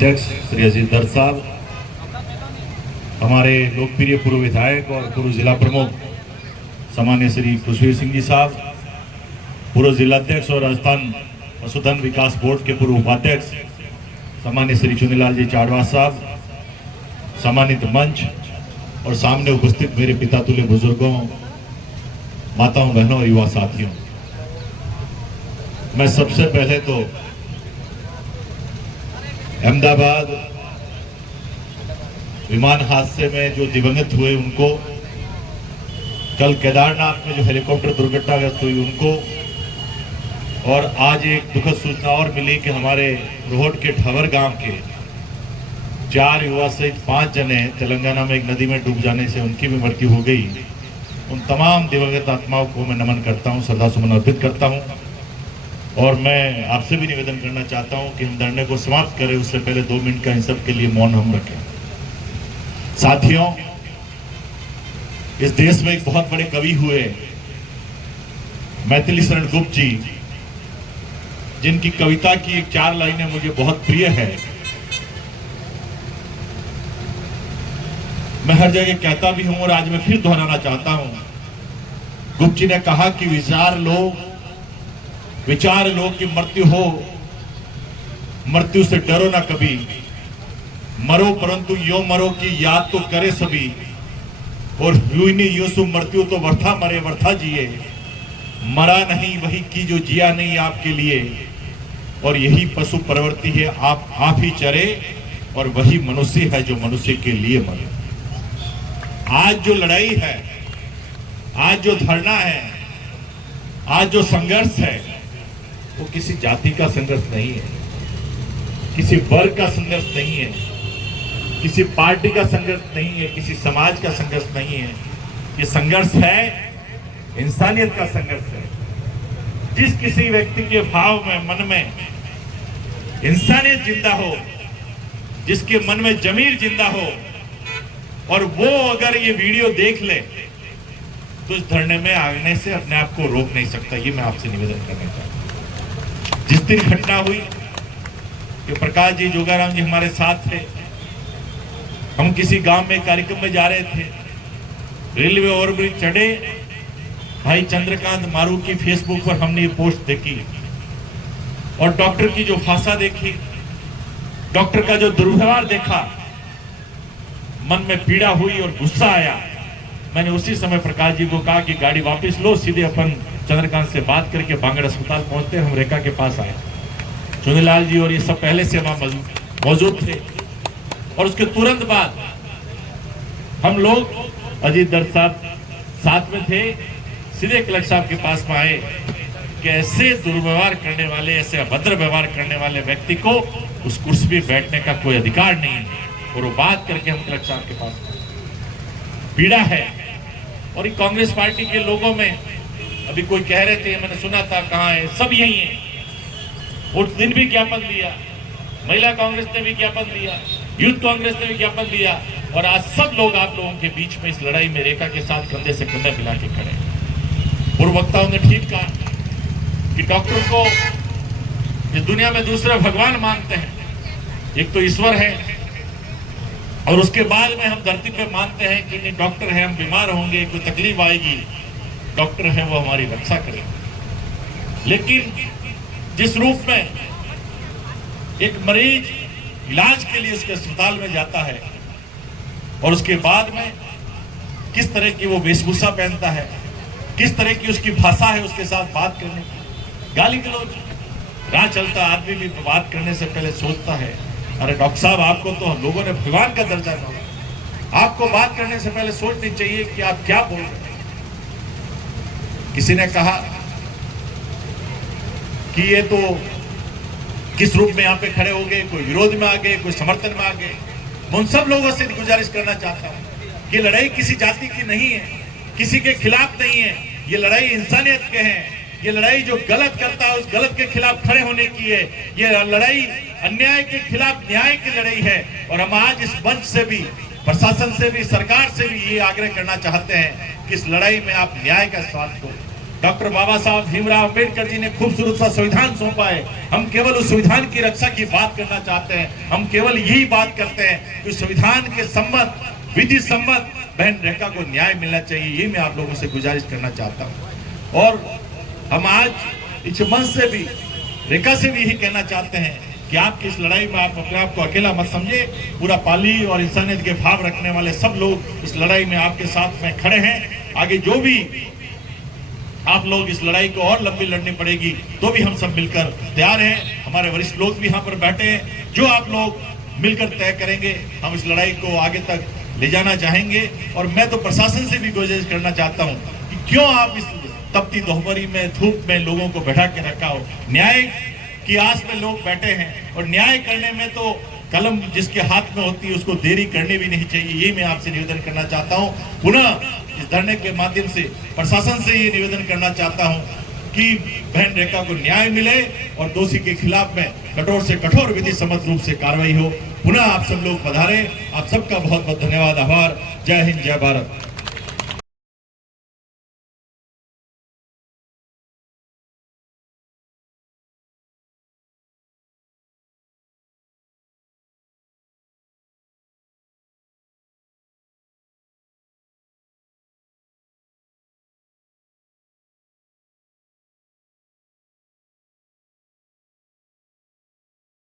अध्यक्ष श्री अजीत दर साहब, हमारे लोकप्रिय पूर्व विधायक और पूर्व जिला प्रमुख सम्मान्य श्री खुशवीर सिंह जी साहब, पूर्व जिलाध्यक्ष और राजस्थान पशुधन विकास बोर्ड के पूर्व उपाध्यक्ष सम्मान्य श्री चुनीलाल जी चाड़वा साहब, सम्मानित मंच और सामने उपस्थित मेरे पिता तुल्य बुजुर्गों, माताओं, बहनों और युवा साथियों, मैं सबसे पहले तो अहमदाबाद विमान हादसे में जो दिवंगत हुए उनको, कल केदारनाथ में जो हेलीकॉप्टर दुर्घटनाग्रस्त हुई उनको, और आज एक दुखद सूचना और मिली कि हमारे रोहट के ठवर गांव के 4 युवा सहित 5 जने तेलंगाना में एक नदी में डूब जाने से उनकी भी मृत्यु हो गई। उन तमाम दिवंगत आत्माओं को मैं नमन करता हूं, श्रद्धासुमन अर्पित करता हूं। और मैं आपसे भी निवेदन करना चाहता हूं कि हम धरने को समाप्त करें, उससे पहले 2 मिनट का इन सब के लिए मौन हम रखें। साथियों, इस देश में एक बहुत बड़े कवि हुए मैथिली शरण गुप्त जी, जिनकी कविता की एक 4 लाइनें मुझे बहुत प्रिय है। मैं हर जगह कहता भी हूं और आज मैं फिर दोहराना चाहता हूं। गुप्त जी ने कहा कि विचार लो कि मृत्यु हो, मृत्यु से डरो ना कभी, मरो परंतु यो मरो की याद तो करे सभी, और हुई नहीं यूसु मृत्यु तो वर्था मरे वर्था जिए, मरा नहीं वही की जो जिया नहीं आपके लिए, और यही पशु प्रवृत्ति है आप ही चरे, और वही मनुष्य है जो मनुष्य के लिए मरे। आज जो लड़ाई है, आज जो धरना है, आज जो संघर्ष है, वो किसी जाति का संघर्ष नहीं है, किसी वर्ग का संघर्ष नहीं है, किसी पार्टी का संघर्ष नहीं है, किसी समाज का संघर्ष नहीं है। ये संघर्ष है इंसानियत का संघर्ष है। जिस किसी व्यक्ति के भाव में, मन में इंसानियत जिंदा हो, जिसके मन में जमीर जिंदा हो, और वो अगर ये वीडियो देख ले तो इस धरने में आने से अपने आप को रोक नहीं सकता। ये मैं आपसे निवेदन करना चाहता हूं। जिस दिन घटना हुई कि प्रकाश जी, जोगाराम जी हमारे साथ थे, हम किसी गांव में कार्यक्रम में जा रहे थे, रेलवे ओवरब्रिज चढ़े, भाई चंद्रकांत मारू की फेसबुक पर हमने ये पोस्ट देखी और डॉक्टर की जो भाषा देखी, डॉक्टर का जो दुर्व्यवहार देखा, मन में पीड़ा हुई और गुस्सा आया। मैंने उसी समय प्रकाश जी को कहा कि गाड़ी वापस लो, सीधे अपन चंद्रकांत से बात करके बांगड़ अस्पताल पहुंचते। हम रेखा के पास आए, चुनीलाल जी और ये सब पहले से वहां मौजूद थे, और उसके तुरंत बाद हम लोग, अजीत दर साहब साथ में थे, सीधे कलेक्टर साहब के पास में आए कि ऐसे दुर्व्यवहार करने वाले, ऐसे अभद्र व्यवहार करने वाले व्यक्ति को उस कुर्सी पे बैठने का कोई अधिकार नहीं है। और वो बात करके हम कलेक्टर साहब के पास, पीड़ा है। और ये कांग्रेस पार्टी के लोगों में अभी कोई कह रहे थे, मैंने सुना था, कहाँ है, सब यही है। उस दिन भी ज्ञापन दिया, महिला कांग्रेस ने भी ज्ञापन दिया, यूथ कांग्रेस ने भी ज्ञापन दिया, और आज सब लोग आप लोगों के बीच में इस लड़ाई में रेखा के साथ कंधे से कंधा मिला के खड़े। पूर्व वक्ताओं ने ठीक कहा कि डॉक्टर को इस दुनिया में दूसरा भगवान मानते हैं, एक तो ईश्वर है, और उसके बाद में हम धरती पे मानते हैं कि नहीं, डॉक्टर है, हम बीमार होंगे, कोई तकलीफ आएगी, डॉक्टर है वो हमारी रक्षा करेंगे। लेकिन जिस रूप में एक मरीज इलाज के लिए उसके अस्पताल में जाता है, और उसके बाद में किस तरह की वो वेशभूषा पहनता है, किस तरह की उसकी भाषा है उसके साथ बात करने की, गाली गलौज, राह चलता आदमी भी बात करने से पहले सोचता है, अरे डॉक्टर साहब, आपको तो लोगों ने भगवान का दर्जा दिया, आपको बात करने से पहले सोचनी चाहिए कि आप क्या बोल रहे हैं। किसी ने कहा कि ये तो किस रूप में यहाँ पे खड़े हो गए, कोई विरोध में आ गए, कोई समर्थन में आ गए। मैं उन सब लोगों से गुजारिश करना चाहता हूँ कि लड़ाई किसी जाति की नहीं है, किसी के खिलाफ नहीं है, ये लड़ाई इंसानियत के है। ये लड़ाई जो गलत करता है उस गलत के खिलाफ खड़े होने की है। ये लड़ाई अन्याय के खिलाफ न्याय की लड़ाई है। और हम आज इस मंच से भी, प्रशासन से भी, सरकार से भी ये आग्रह करना चाहते हैं कि इस लड़ाई में आप न्याय का साथ दो, डॉक्टर बाबा साहब भीमराव अम्बेडकर जी ने खूबसूरत सा संविधान सौंपा है। हम केवल उस संविधान की रक्षा की बात करना चाहते हैं। हम केवल यही बात करते हैं कि संविधान के सम्मत, विधि सम्मत बहन रेखा को न्याय मिलना चाहिए। ये मैं आप लोगों से गुजारिश करना चाहता हूँ। और हम आज इस मंच से भी, रेखा से भी यही कहना चाहते हैं कि आपकी इस लड़ाई में आप अपने आप को अकेला मत समझे। पूरा पाली और इंसानियत के भाव रखने वाले सब लोग इस लड़ाई में आपके साथ में खड़े हैं। आगे जो भी आप लोग इस लड़ाई को और लंबी लड़नी पड़ेगी तो भी हम सब मिलकर तैयार हैं। हमारे वरिष्ठ लोग भी यहाँ पर बैठे हैं। जो आप लोग मिलकर तय करेंगे, हम इस लड़ाई को आगे तक ले जाना चाहेंगे। और मैं तो प्रशासन से भी गुजारिश करना चाहता हूँ कि क्यों आप इस तपती दोपहरी में, धूप में लोगों को बैठा के रखा हो। न्याय की आस में लोग बैठे हैं और न्याय करने में तो कलम जिसके हाथ में होती है उसको देरी करनी भी नहीं चाहिए। ये मैं आपसे निवेदन करना चाहता हूँ। पुनः इस धरने के माध्यम से प्रशासन से ये निवेदन करना चाहता हूँ कि बहन रेखा को न्याय मिले और दोषी के खिलाफ में कठोर से कठोर विधि सम्मत रूप से कार्रवाई हो। पुनः आप सब लोग पधारे। आप सबका बहुत बहुत धन्यवाद, आभार। जय हिंद, जय भारत।